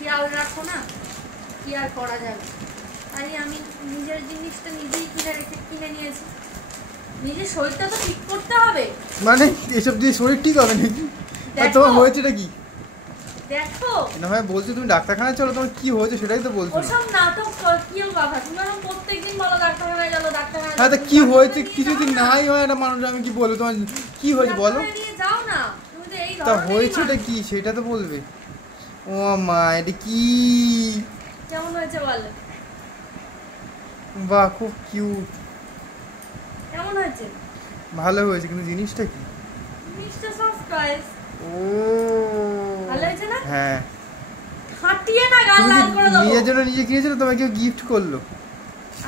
খেয়াল রাখো না, কি আর করা যাবে। তাই আমি নিজের জিনিসটা নিজেই কিনে নিয়েছি। নিজের শরীরটা তো ঠিক করতে হবে। মানে এসব দিয়ে শরীর ঠিক হবে নাকি? তোমার হয়েছেটা কি দেখো না ভাই, বলছো তুমি ডাক্তারখানায় চলো, তোমার কি হয়েছে সেটাই তো বলছো। ওসব নাটক কিও বাবা, তুমি এখন প্রত্যেকদিন বলো ডাক্তারখানায় চলো ডাক্তারখানায়। হ্যাঁ, তা কি হয়েছে? কিছুদিন নাই হয় একটা মানুষ, আমি কি বলবো? তোমার কি হয়েছে বলো। নিয়ে যাও না, তুমি তো এই তা হয়েছেটা কি সেটা তো বলবে। ও মা, এটা কি? কেমন হয়েছে বলো? বাহ, খুব কিউট। কেমন হয়েছে? ভালো হয়েছে, কিন্তু জিনিসটা কি? জিনিসটা সফট টয়েস। ও ভালো হয়েছে না? হ্যাঁ। হাঁটিয়ে না গাল লাল করে দাও। নিজের জন্য নিজে কিনেছো, তোমাকে কেউ গিফট করলো?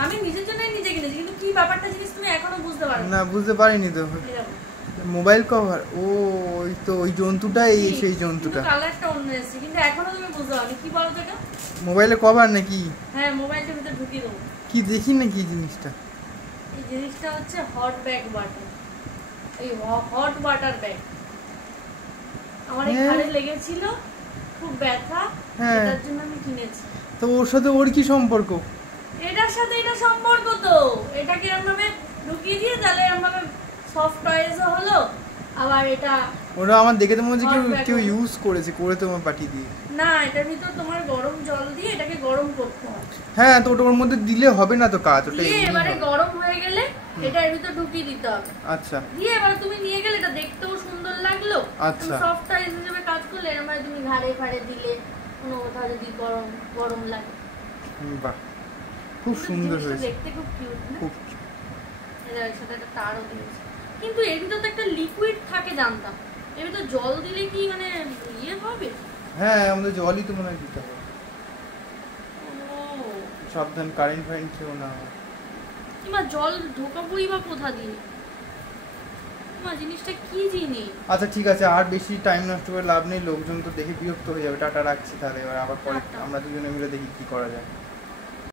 আমি নিজের জন্যই নিজে কিনেছি, কিন্তু কি ব্যাপারটা জিনিস তুমি এখনো বুঝতে পারো না, বুঝতে পারিনি তো। Mobile cover. ও ওই তো ওই জন্তুটা, এই সেই জন্তুটা। কালারটা অন্য এসেছে, কিন্তু এখনো তুমি বুঝতে পারোনি। কি বলো তো এটা? মোবাইলের কভার নাকি? হ্যাঁ, মোবাইলটার ভিতরে ঢুকিয়ে দেবো। কি দেখি নাকি এই জিনিসটা? এই জিনিসটা হচ্ছে হট ব্যাগ বাটার। এই হট ওয়াটার ব্যাগ আমার এই ঘাড়ে লেগেছিল, খুব ব্যথা, এটার জন্য আমি কিনেছি। তো ওর সাথে ওর কি সম্পর্ক? এটার সাথে এটা সম্পর্ক তো, এটাকে এরকম ভাবে ঢুকিয়ে দিয়ে তাহলে এরকম ভাবে সফট টয়েসও হলো। আবার এটা ওরা আমার দেখে তো মনে হচ্ছে কেউ ইউজ করেছে, করে তোমার পাঠিয়ে দিয়ে। না, এটার ভিতর তোমার গরম জল দিয়ে এটাকে গরম করতে হবে। হ্যাঁ, তো ওটার মধ্যে দিলে হবে না তো কাজ, ওটা এবারে গরম হয়ে গেলে এটা এর ভিতর ঢুকিয়ে দিতে হবে। আচ্ছা, দিয়ে এবারে তুমি নিয়ে গেলে, এটা দেখতেও সুন্দর লাগলো। আচ্ছা, সফট টয়েস হিসেবে কাজ করলে এর মধ্যে তুমি ঘাড়ে ফাড়ে দিলে, কোনো কোথাও যদি গরম গরম লাগে। বাহ, খুব সুন্দর হয়েছে, দেখতে খুব কিউট না? খুব। এর সাথে একটা তারও দিয়েছে, কিন্তু এর ভিতর তো একটা লিকুইড থাকে জানতাম। এর ভিতর জল দিলে কি মানে ইয়ে হবে? হ্যাঁ, আমাদের জলই তো মনে হয় দিতে হবে। সাবধান, কারেন্ট ফারেন্ট খেও না। কিংবা জল ঢোকাবোই বা কোথা দিয়ে? জিনিসটা কি জিনিস? আচ্ছা ঠিক আছে, আর বেশি টাইম নষ্ট করে লাভ নেই, লোকজন তো দেখে বিরক্ত হয়ে যাবে। টাটা, রাখছি তাহলে। এবার আবার পরে আমরা দুজনে মিলে দেখি কি করা যায়।